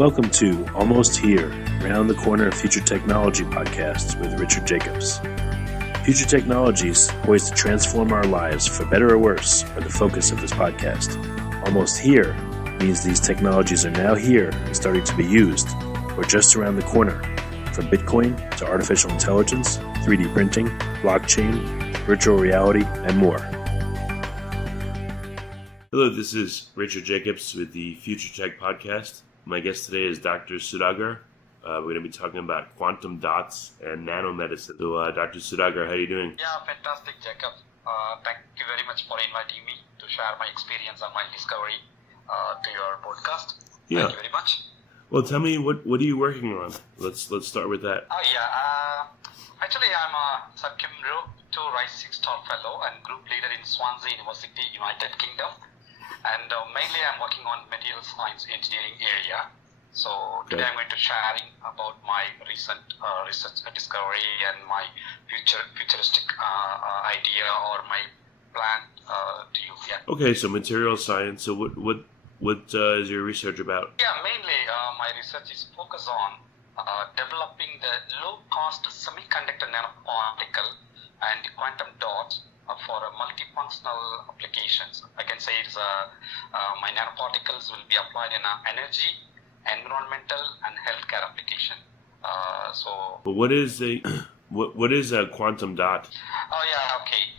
Welcome to Almost Here, Round the Corner Future Technology podcast with Richard Jacobs. Future technologies poised to transform our lives for better or worse are the focus of this podcast. Almost here means these technologies are now here and starting to be used, or just around the corner, from Bitcoin to artificial intelligence, 3D printing, blockchain, virtual reality, and more. Hello, this is Richard Jacobs with the Future Tech podcast. My guest today is Dr. Sudhagar. We're going to be talking about quantum dots and nanomedicine. So, Dr. Sudhagar, how are you doing? Yeah, fantastic, Jacob. Thank you very much for inviting me to share my experience and my discovery to your podcast. Yeah. Thank you very much. Well, tell me, what are you working on? Let's start with that. Actually, I'm a Subkim Row 2 Rise 6-star fellow and group leader in Swansea University, United Kingdom. And mainly I'm working on material science engineering area. So today I'm going to sharing about my recent research discovery and my futuristic idea or my plan to you. Yeah. Okay, so material science. So what is your research about? Yeah, mainly my research is focused on developing the low-cost semiconductor nanoparticle and quantum dots for multifunctional applications. I can say it's my nanoparticles will be applied in energy, environmental, and healthcare application. But what is a quantum dot? Oh yeah, okay.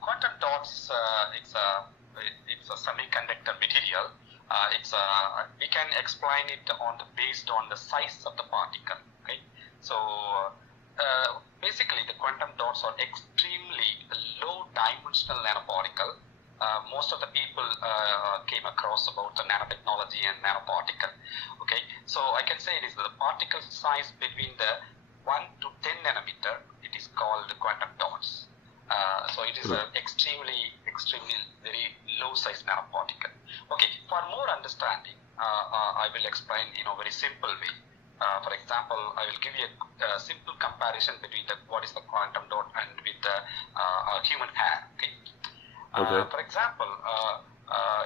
Quantum dots it's a semiconductor material. We can explain it based on the size of the particle. Okay, so. Basically, the quantum dots are extremely low-dimensional nanoparticle. Most of the people came across about the nanotechnology and nanoparticle. Okay, so I can say it is the particle size between the 1 to 10 nanometer. It is called quantum dots. So it is an extremely very low-size nanoparticle. Okay, for more understanding, I will explain in a very simple way. For example, I will give you a simple comparison between what is the quantum dot and with the human hair. Okay. For example,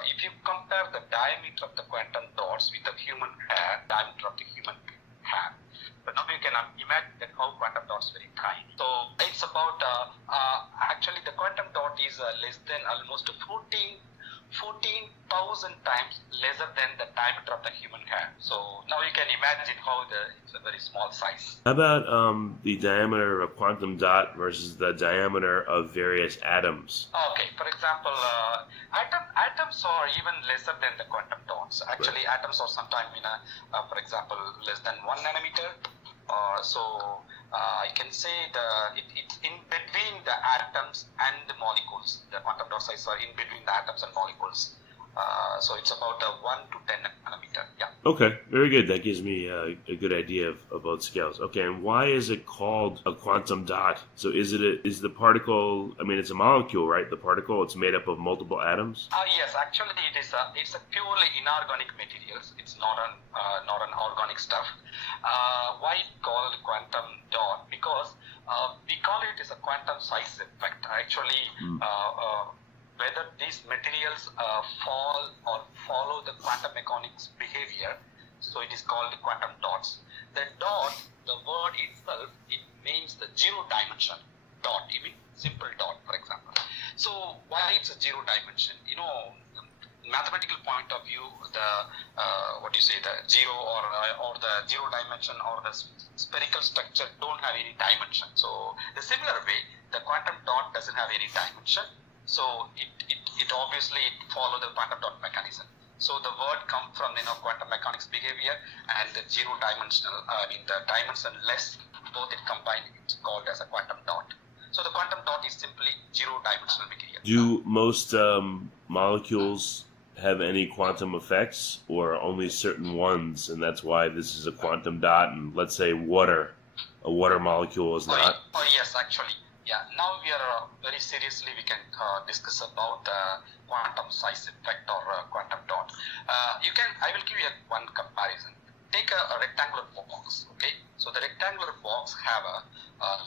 if you compare the diameter of the quantum dots with the human hair, diameter of the human hair, but now you can imagine that how quantum dots very tiny. So it's about actually the quantum dot is less than almost 14,000 times lesser than the diameter of the human hair. So now you can imagine how it's a very small size. How about the diameter of a quantum dot versus the diameter of various atoms? Okay, for example, atoms are even lesser than the quantum dots. Actually, atoms are sometimes for example, less than 1 nanometer. I can say it's in between the atoms and the molecules. The quantum dot size are in between the atoms and molecules. So it's about 1 to 10 nanometer. Yeah. Okay, very good. That gives me a good idea of both scales. Okay, and why is it called a quantum dot? So is the particle? I mean, it's a molecule, right? The particle. It's made up of multiple atoms. Yes, actually, it's a purely inorganic materials. It's not an organic stuff. Why called quantum dot? Because we call it as a quantum size effect. Actually. Whether these materials fall or follow the quantum mechanics behavior, so it is called the quantum dots. The dot, the word itself, it means the zero dimension dot. It means simple dot, for example. So why it's a zero dimension? Mathematical point of view, the zero or the zero dimension or the spherical structure don't have any dimension. So the similar way, the quantum dot doesn't have any dimension. So it obviously follow the quantum dot mechanism. So the word come from quantum mechanics behavior and the zero dimensional. The dimensionless, both it combined. It's called as a quantum dot. So the quantum dot is simply zero dimensional material. Do most molecules have any quantum effects, or only certain ones? And that's why this is a quantum dot. And let's say a water molecule is not. Oh yes, actually. Yeah, now we are very seriously we can discuss about the quantum size effect or quantum dot. I will give you one comparison. Take a rectangular box, okay? So the rectangular box have a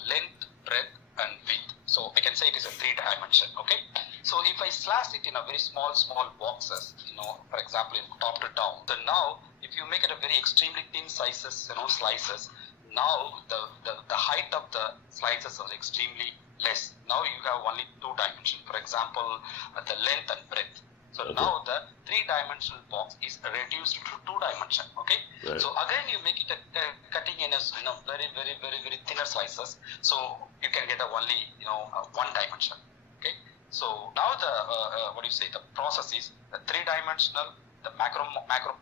length, breadth, and width. So I can say it is a 3 dimension, okay? So if I slash it in a very small boxes, for example, in top to down. So now if you make it a very extremely thin sizes, slices, now the height of the slices are extremely less. Now you have only two dimension. For example, the length and breadth. So now the three-dimensional box is reduced to two-dimension. Okay. Right. So again, you make it a cutting in a very thinner slices. So you can get a only one dimension. Okay. So now the process is the three-dimensional. The macro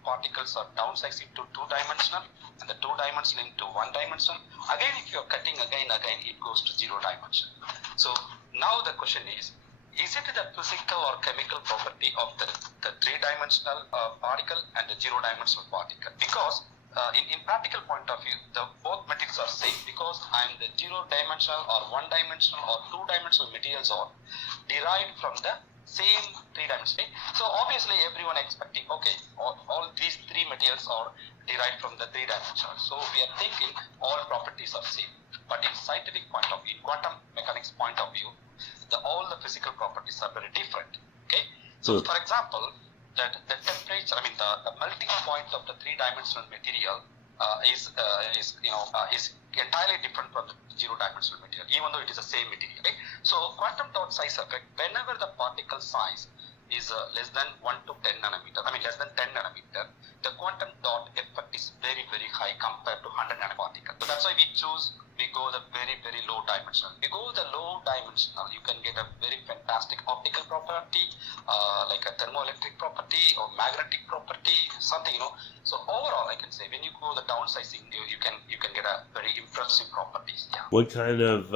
particles are downsizing to two-dimensional, and the two-dimensional into one-dimensional. Again, if you are cutting again, it goes to zero dimension. So now the question is it the physical or chemical property of the three-dimensional particle and the zero-dimensional particle? Because in practical point of view, both materials are same, because the zero-dimensional or one-dimensional or two-dimensional materials are derived from the same three-dimensional. So obviously everyone expecting, okay, all these three materials are derived from the three-dimensional. So we are thinking all properties are same. But in scientific point of view, in quantum mechanics point of view, all the physical properties are very different. Okay. So for example, the temperature, the melting point of the three-dimensional material is entirely different from the zero-dimensional material, even though it is the same material. Okay? So quantum dot size effect, whenever the particle size is less than 1 to 10 nanometer, less than 10 nanometer, the quantum dot effect is very high compared to 100 nanoparticle. So that's why we go the very low dimensional. If you go the low dimensional, you can get a very fantastic optical property, like a thermoelectric property or magnetic property, something, So overall, I can say when you go the downsizing, you can get a very impressive properties. Yeah. What kind of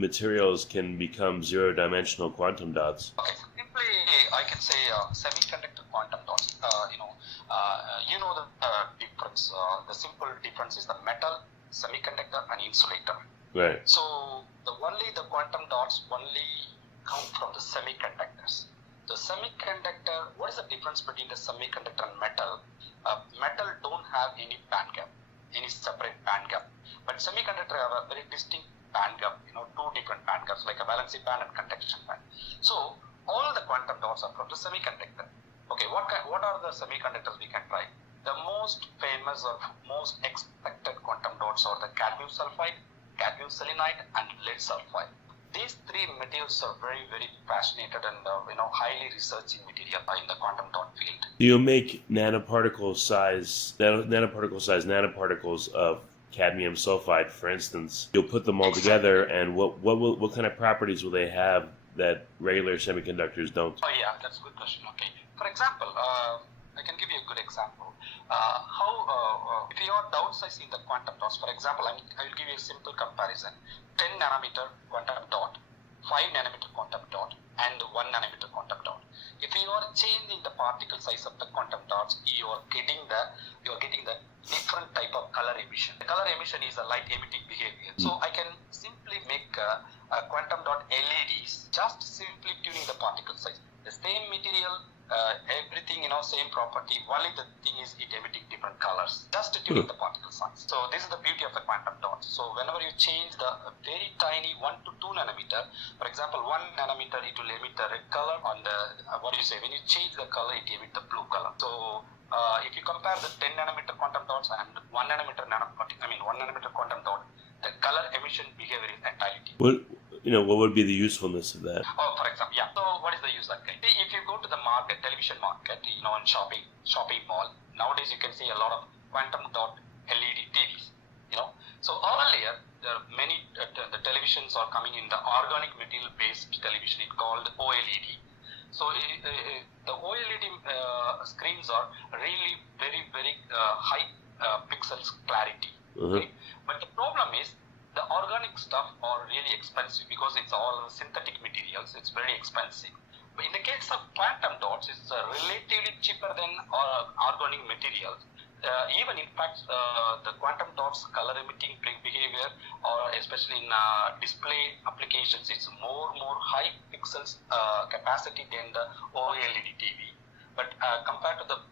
materials can become zero-dimensional quantum dots? Okay, simply I can say semiconductor quantum dots. The difference. The simple difference is the metal, semiconductor, and insulator. Right. So the quantum dots only come from the semiconductors. The semiconductor, what is the difference between the semiconductor and metal? Metal don't have any band gap, any separate band gap. But semiconductor have a very distinct band gap, two different band gaps, like a valency band and conduction band. So all the quantum dots are from the semiconductor. Okay, what are the semiconductors we can try? The most famous or most expected quantum dots are the cadmium sulfide, cadmium selenide, and lead sulfide. These three materials are very fascinated and highly researching material in the quantum dot field. You'll make nanoparticle size nanoparticles of cadmium sulfide, for instance. You'll put them all together, and what kind of properties will they have that regular semiconductors don't? Oh yeah, that's a good question. Okay, for example, I can give you a good example. If you are downsizing the quantum dots, for example, I will give you a simple comparison: 10 nanometer quantum dot, 5 nanometer quantum dot, and 1 nanometer quantum dot. If you are changing the particle size of the quantum dots, you are getting the different type of color emission. The color emission is a light emitting behavior. So I can simply make a quantum dot LEDs, just simply tuning the particle size. The same material, everything, same property. Only the thing is it emitting different colors, just to tune the particle size. So this is the beauty of the quantum dot. So whenever you change the very tiny 1 to 2 nanometer, for example, 1 nanometer, it will emit the red color. On the when you change the color, it emit the blue color. So if you compare the 10 nanometer quantum dots and 1 nanometer quantum dot, the color emission behavior is entirely different. What would be the usefulness of that? Oh, for example, yeah. So what is the use of that? If you go to the market, television market, in shopping mall, nowadays you can see a lot of quantum dot LED TVs, So earlier, there are many, the televisions are coming in the organic material based television, it's called OLED. So the OLED screens are really very high pixels clarity. Okay? But the problem is, the organic stuff are really expensive because it's all synthetic materials. It's very expensive. But in the case of quantum dots, it's relatively cheaper than organic materials. Even in fact, the quantum dots color emitting behavior, or especially in display applications, it's more high pixels capacity than the OLED TV. But compared to the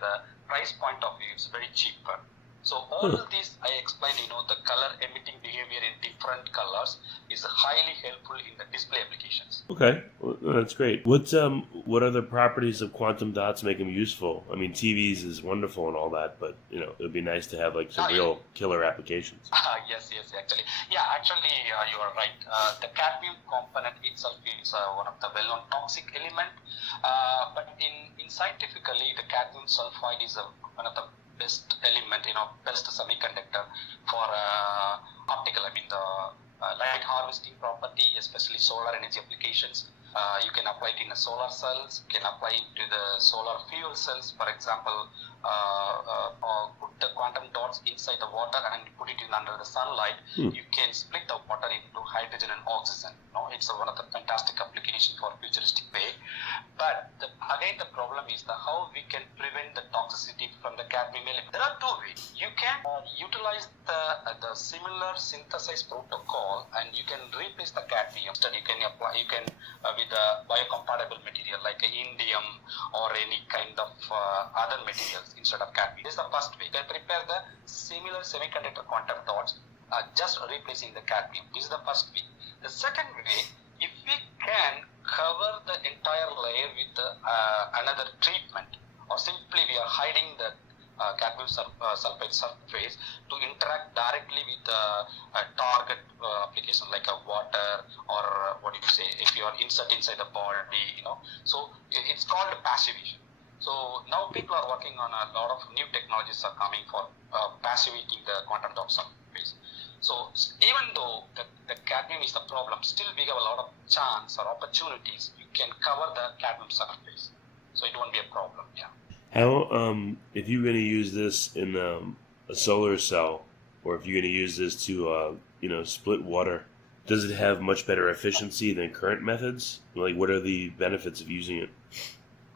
the price point of view, it's very cheaper. So all these I explained, the color emitting behavior in different colors is highly helpful in the display applications. Okay, well, that's great. What other properties of quantum dots make them useful? I mean, TVs is wonderful and all that, but it would be nice to have like some real killer applications. Yes, actually. Yeah, actually, you are right. The cadmium component itself is one of the well-known toxic element, but in scientifically, the cadmium sulfide is one of the best element, best semiconductor for optical. I mean, the light harvesting property, especially solar energy applications. You can apply it in the solar cells, you can apply it to the solar fuel cells, for example, put the quantum dots inside the water and put it in under the sunlight. You can split the water into hydrogen and oxygen. It's one of the fantastic application for futuristic way. But again, the problem is how we can prevent the toxicity from the cadmium element. There are two ways. You can utilize the similar synthesis protocol, and you can replace the cadmium. Instead, you can apply with a biocompatible material like indium or any kind of other materials instead of cadmium. This is the first way. You can prepare the similar semiconductor quantum dots, just replacing the cadmium. This is the first way. The second way, if we can cover the entire layer with another treatment, or simply we are hiding the cadmium sulfide surface to interact directly with a target application like a water, or what do you say, if you are inside the body, so it's called passivation. So now people are working on a lot of new technologies are coming for passivating the quantum dot surface. So even though the cadmium is the problem, still we have a lot of chance or opportunities. You can cover the cadmium surface, so it won't be a problem. Yeah. How, if you're going to use this in a solar cell, or if you're going to use this to, split water, does it have much better efficiency than current methods? Like, what are the benefits of using it?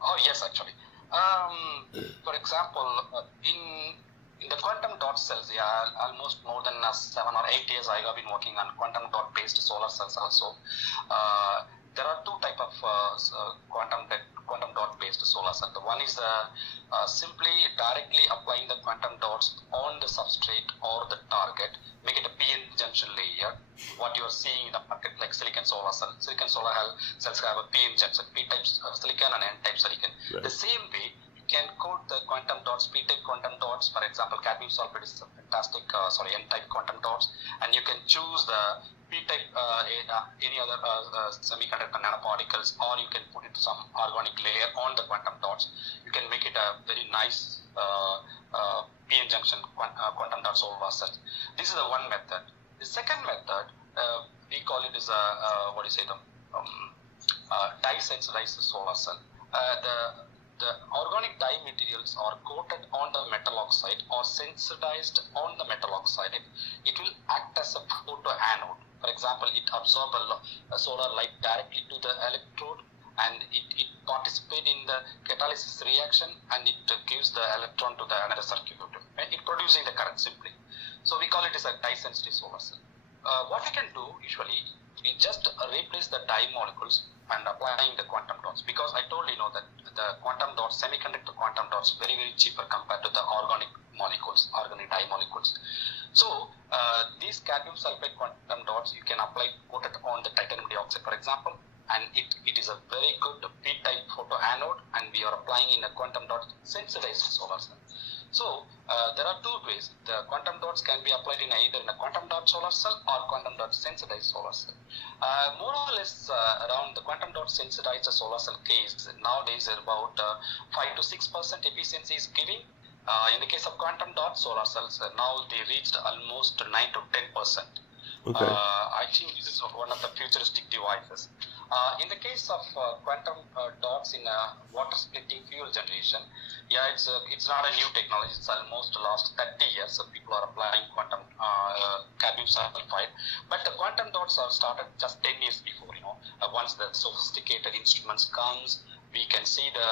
Oh yes, actually. For example, in the quantum dot cells, almost more than 7 or 8 years I have been working on quantum dot based solar cells also. There are two type of quantum dot based solar cell. The one is simply directly applying the quantum dots on the substrate or the target, make it a PN junction layer. What you are seeing in the market like silicon solar cell. Silicon solar cells have a PN junction, P-type silicon and N-type silicon. Right. The same way, you can coat the quantum dots, P-type quantum dots. For example, cadmium sulfide is a fantastic, N-type quantum dots, and you can choose the P-type, any other semiconductor nanoparticles, or you can put it some organic layer on the quantum dots. You can make it a very nice PN junction quantum dot solar cell. This is the one method. The second method, we call it as dye-sensitized solar cell. The organic dye materials are coated on the metal oxide or sensitized on the metal oxide. It will act as a photoanode. For example, it absorbs a solar light directly to the electrode, and it participates in the catalysis reaction, and it gives the electron to the another circuit. It producing the current simply. So we call it as a dye-sensitive solar cell. What we can do usually, we just replace the dye molecules and applying the quantum dots, because I told that the quantum dots, semiconductor quantum dots, very cheaper compared to the organic dye molecules. So these cadmium sulfide quantum dots you can apply coated on the titanium dioxide, for example, and it is a very good P-type photoanode, and we are applying in a quantum dot sensitized solar cell. So there are two ways. The quantum dots can be applied in either in a quantum dot solar cell or quantum dot sensitized solar cell. More or less around the quantum dot sensitized solar cell case, nowadays about 5 to 6% efficiency is giving. In the case of quantum dot solar cells, now they reached almost 9 to 10%. Okay. I think this is one of the futuristic devices. In the case of quantum dots in water splitting fuel generation, it's not a new technology. It's almost the last 30 years. So people are applying quantum cadmium sulfide, but the quantum dots are started just 10 years before. Once the sophisticated instruments comes, we can see the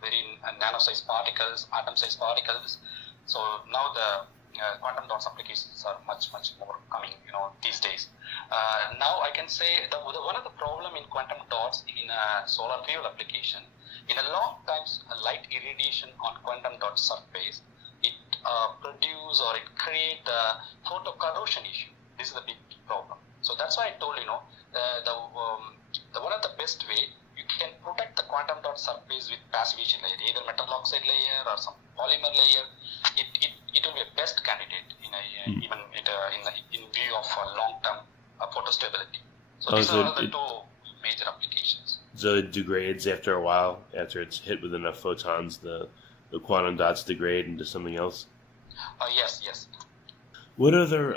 very nano-sized particles, atom-sized particles. So now the quantum dots applications are much more coming, these days. Now I can say that one of the problem in quantum dots in a solar fuel application, in a long time light irradiation on quantum dot surface, it produce reduce or it create the photo corrosion issue. This is the big problem. So that's why I told the one of the best way you can protect the quantum dot surface with passivation layer, either metal oxide layer or some polymer layer. It will be a best candidate even in view of long-term photo stability. So these are the two major applications. So it degrades after a while, after it's hit with enough photons, the quantum dots degrade into something else? Yes. What other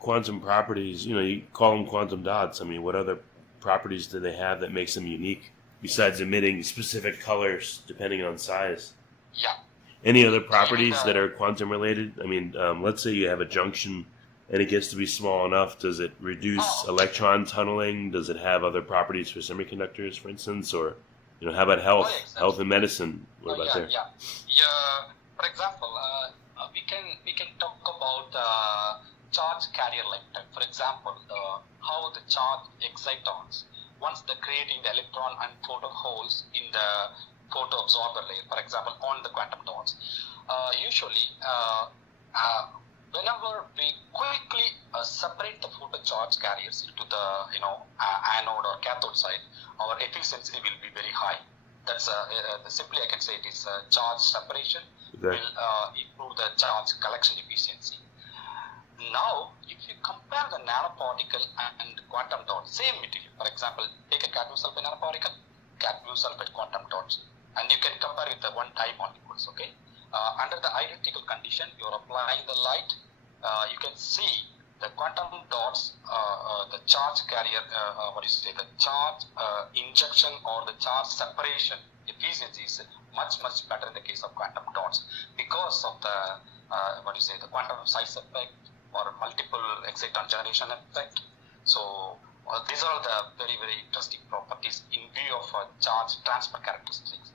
quantum properties, you call them quantum dots, what other properties do they have that makes them unique, besides emitting specific colors depending on size? Yeah. Any other properties that are quantum related? Let's say you have a junction and it gets to be small enough. Does it reduce electron tunneling? Does it have other properties for semiconductors, for instance? Or, how about health? Health and medicine? What about there? Yeah. For example, we can talk about charge carrier lifetime. For example, how the charge excitons, once they're creating the electron and photon holes in the photoabsorber layer, for example, on the quantum dots. Usually, whenever we quickly separate the photocharge carriers into the anode or cathode side, our efficiency will be very high. That's simply I can say it is charge separation will improve the charge collection efficiency. Now, if you compare the nanoparticle and quantum dot, same material, for example, take a cadmium sulfate nanoparticle, cadmium sulfate quantum dots, and you can compare with the one time molecules, okay? Under the identical condition, you are applying the light, you can see the quantum dots, the charge carrier, the charge injection or the charge separation efficiency is much better in the case of quantum dots because of the the quantum size effect or multiple exciton generation effect. So these are the very interesting properties in view of charge transfer characteristics.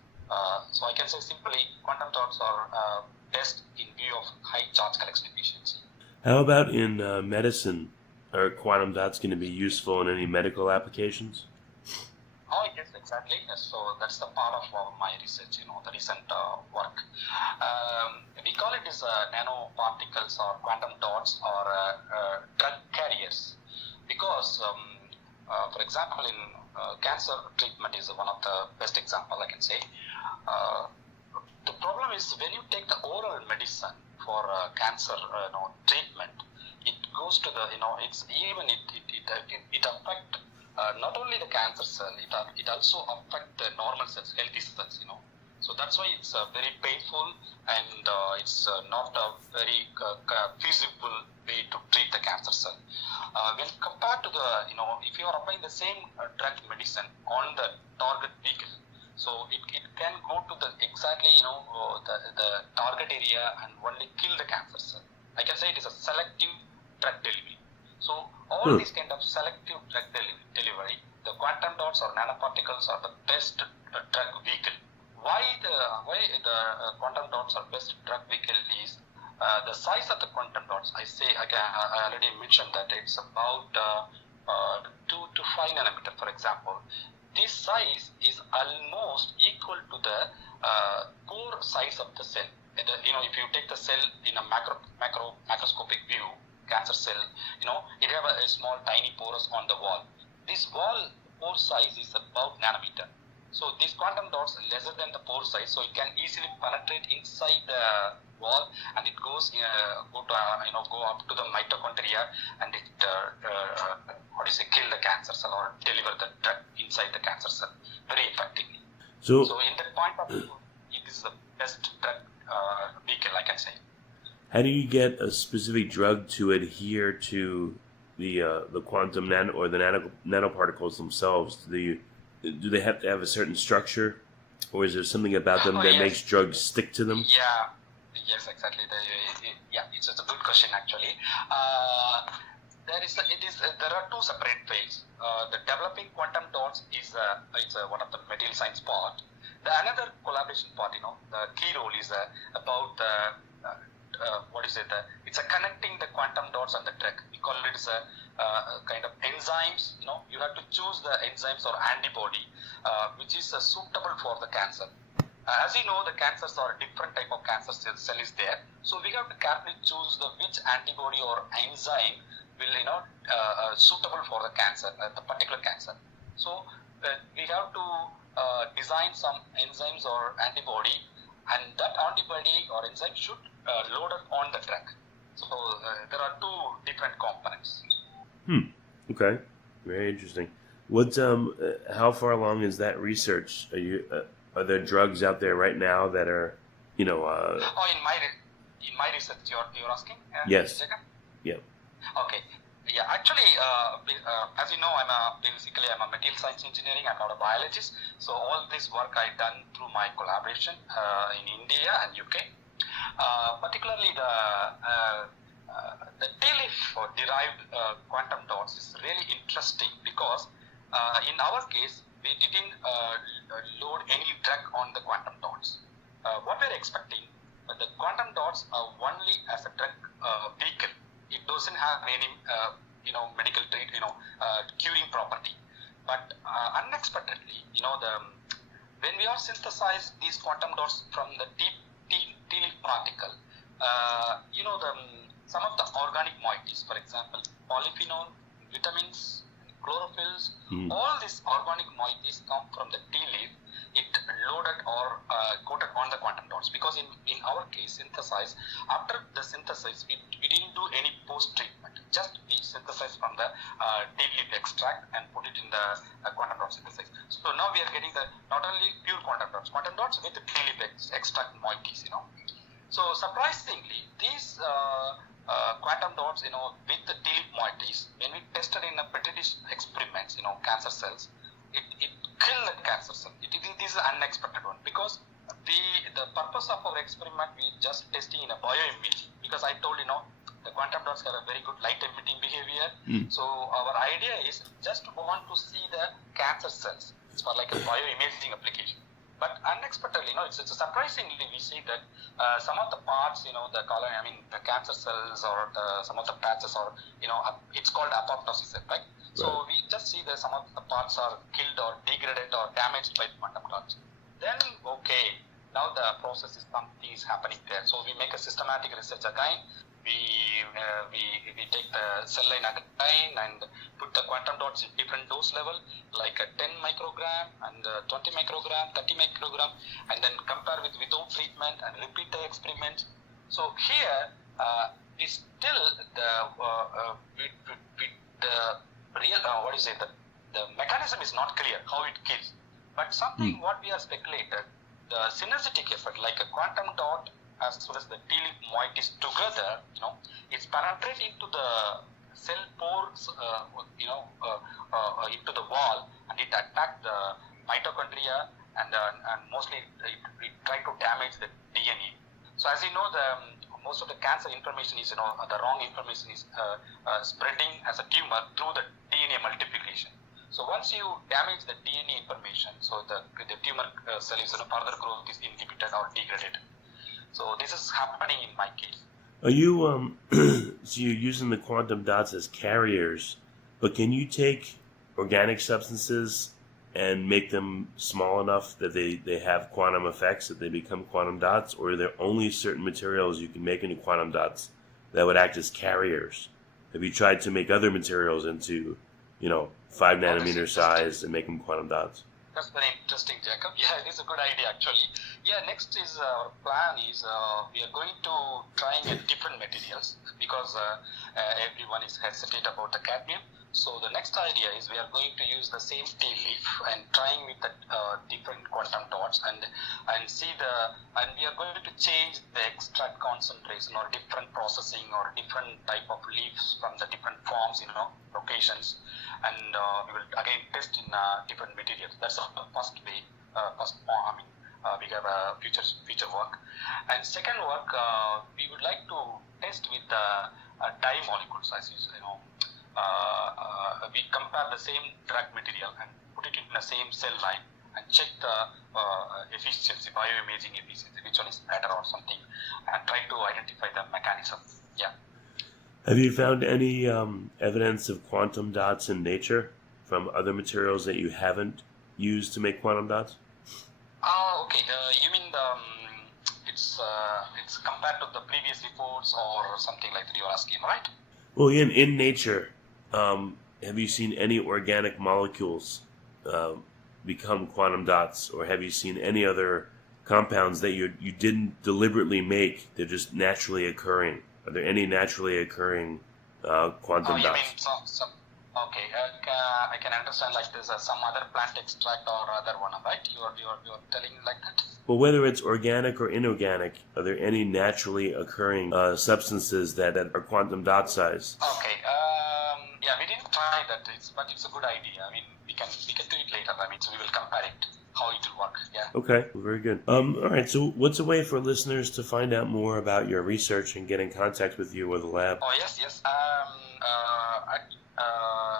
So I can say simply quantum dots are best in view of high charge collection efficiency. How about in medicine? Are quantum dots going to be useful in any medical applications? Oh, yes, exactly. So that's the part of my research, the recent work. We call it as nanoparticles or quantum dots or drug carriers because, for example, in cancer treatment is one of the best example I can say. The problem is when you take the oral medicine for cancer treatment, it goes to the it affect not only the cancer cell, it also affect the normal cells, healthy cells, So that's why it's very painful and it's not a very feasible way to treat the cancer cell. When compared to the, if you are applying the same drug medicine on the target vehicle, so it can go to the exactly, the target area and only kill the cancer cell. I can say it is a selective drug delivery. So all these kind of selective drug delivery, the quantum dots or nanoparticles are the best drug vehicle. Why the quantum dots are best drug vehicle is the size of the quantum dots. I already mentioned that it's about 2 to 5 nanometer, for example. This size is almost equal to the pore size of the cell. If you take the cell in a macroscopic view, cancer cell, it have a small tiny pores on the wall. This wall pore size is about nanometer. So these quantum dots are lesser than the pore size, so it can easily penetrate inside the wall, and it goes go up to the mitochondria, and it kill the cancer cell or deliver the drug inside the cancer cell very effectively. So in that point of view, it is the best drug vehicle I can say. How do you get a specific drug to adhere to the quantum or the nanoparticles themselves? Do they have to have a certain structure, or is there something about them that makes drugs stick to them? Yeah, yes, exactly. It's a good question actually. There are two separate phases. The developing quantum dots is one of the material science part. The another collaboration part, the key role is about it's a connecting the quantum dots and the drug. We call it as a kind of enzymes. You have to choose the enzymes or antibody which is suitable for the cancer. As you know, the cancers are different type of cancer cell is there. So we have to carefully choose which antibody or enzyme will suitable for the cancer, the particular cancer. So we have to design some enzymes or antibody, and that antibody or enzyme should load it on the drug. So there are two different components. Okay. Very interesting. What? How far along is that research? Are there drugs out there right now that are, in my research, you're asking? Yes. Jacob? Yeah. Okay. Yeah. Actually, as you know, I'm a material science engineering. I'm not a biologist. So all this work I done through my collaboration in India and UK. Particularly the T-leaf or derived quantum dots is really interesting because in our case we didn't load any drug on the quantum dots. What we're expecting, the quantum dots are only as a drug vehicle. It doesn't have any medical curing property. But unexpectedly, when we are synthesized these quantum dots from the T-leaf particle, some of the organic moieties, for example, polyphenol, vitamins, chlorophylls, all these organic moieties come from the tea leaf. It loaded or coated on the quantum dots, because in our case, synthesize, after the synthesis, we didn't do any post-treatment. Just we synthesized from the tea leaf extract and put it in the quantum dot synthesis. So now we are getting not only pure quantum dots with the tea leaf extract moieties, So surprisingly, these quantum dots, with the tea leaf moieties, when we tested in a petri dish experiments, cancer cells, it killed the cancer cell. This is an unexpected one, because the purpose of our experiment, we just testing in a bioimaging, because I told the quantum dots have a very good light emitting behavior. So our idea is just want to see the cancer cells. It's for like a bioimaging application. But unexpectedly, it's surprisingly we see that some of the parts, the cancer cells or some of the patches are, it's called apoptosis effect. So we just see that some of the parts are killed or degraded or damaged by quantum dots. Then, okay, now the process is something is happening there. So we make a systematic research again. We take the cell line again and put the quantum dots in different dose level, like a 10 microgram and 20 microgram, 30 microgram, and then compare without treatment and repeat the experiment. So here we still the mechanism is not clear how it kills, but something what we are speculated, the synergetic effect, like a quantum dot as well as the tea leaf moieties together, it's penetrating into the cell pores, into the wall, and it attack the mitochondria, and mostly it try to damage the DNA. So as you know, most of the cancer information is, the wrong information is spreading as a tumor through the DNA multiplication. So once you damage the DNA information, so the tumor cell is further growth is inhibited or degraded. So this is happening in my case. Are you so you're using the quantum dots as carriers, but can you take organic substances and make them small enough that they have quantum effects, that they become quantum dots, or are there only certain materials you can make into quantum dots that would act as carriers? Have you tried to make other materials into 5 nanometer size and make them quantum dots? That's very interesting, Jacob. Yeah, it is a good idea actually. Yeah, next is our plan is we are going to trying different materials, because everyone is hesitant about the cadmium. So the next idea is we are going to use the same tea leaf and trying with the different quantum dots and we are going to change the extract concentration or different processing or different type of leaves from the different forms, locations, and we will again test in different materials. That's the first way, we have a future work. And second work, we would like to test with the dye molecules, as you know. We compare the same drug material and put it in the same cell line and check the efficiency, bioimaging efficiency, which one is better or something, and try to identify the mechanism. Yeah. Have you found any evidence of quantum dots in nature from other materials that you haven't used to make quantum dots? Okay. You mean it's compared to the previous reports or something like that you're asking, right? Well, in nature, have you seen any organic molecules become quantum dots, or have you seen any other compounds that you didn't deliberately make? They're just naturally occurring. Are there any naturally occurring quantum you dots? mean some okay. I can understand like there's some other plant extract or other one, right? You're telling like that? Well, whether it's organic or inorganic, are there any naturally occurring substances that are quantum dot size? Okay. Yeah, we didn't try that, but it's a good idea. I mean, we can do it later. I mean, so we will compare it, how it will work. Yeah. Okay, very good. All right, so what's a way for listeners to find out more about your research and get in contact with you or the lab? Oh, yes.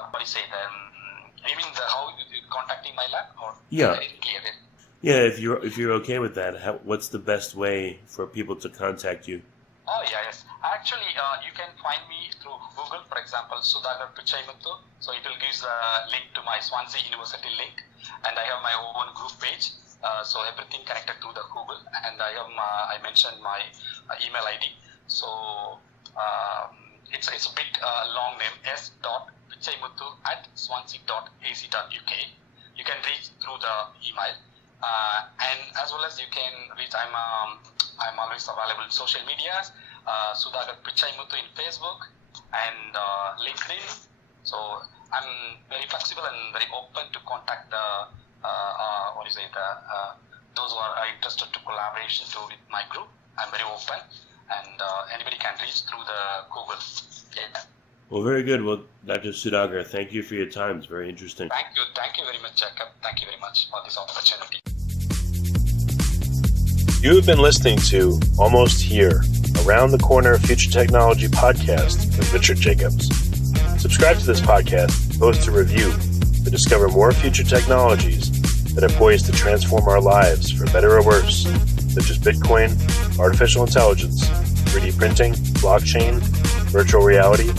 What do you say then? You mean how you contacting my lab? Or Yeah. I didn't clear it. Yeah, if you're okay with that, what's the best way for people to contact you? Oh, yeah, yes. Actually, you can find me through Google, for example, Sudhagar Pichaimuthu. So it will give a link to my Swansea University link. And I have my own group page. So everything connected to the Google. And I mentioned my email ID. So it's a bit long name, s.pichaimuthu@swansea.ac.uk. You can reach through the email. And as well as you can reach, I'm always available in social medias, Sudhagar Pichaimuthu in Facebook and LinkedIn. So I'm very flexible and very open to contact those who are interested to collaboration with my group. I'm very open, and anybody can reach through the Google. Yeah. Well, very good. Well, Dr. Sudhagar, thank you for your time. It's very interesting. Thank you very much, Jacob. Thank you very much for this opportunity. You have been listening to Almost Here, Around the Corner Future Technology podcast with Richard Jacobs. Subscribe to this podcast, post a review to discover more future technologies that are poised to transform our lives for better or worse, such as Bitcoin, artificial intelligence, 3D printing, blockchain, virtual reality,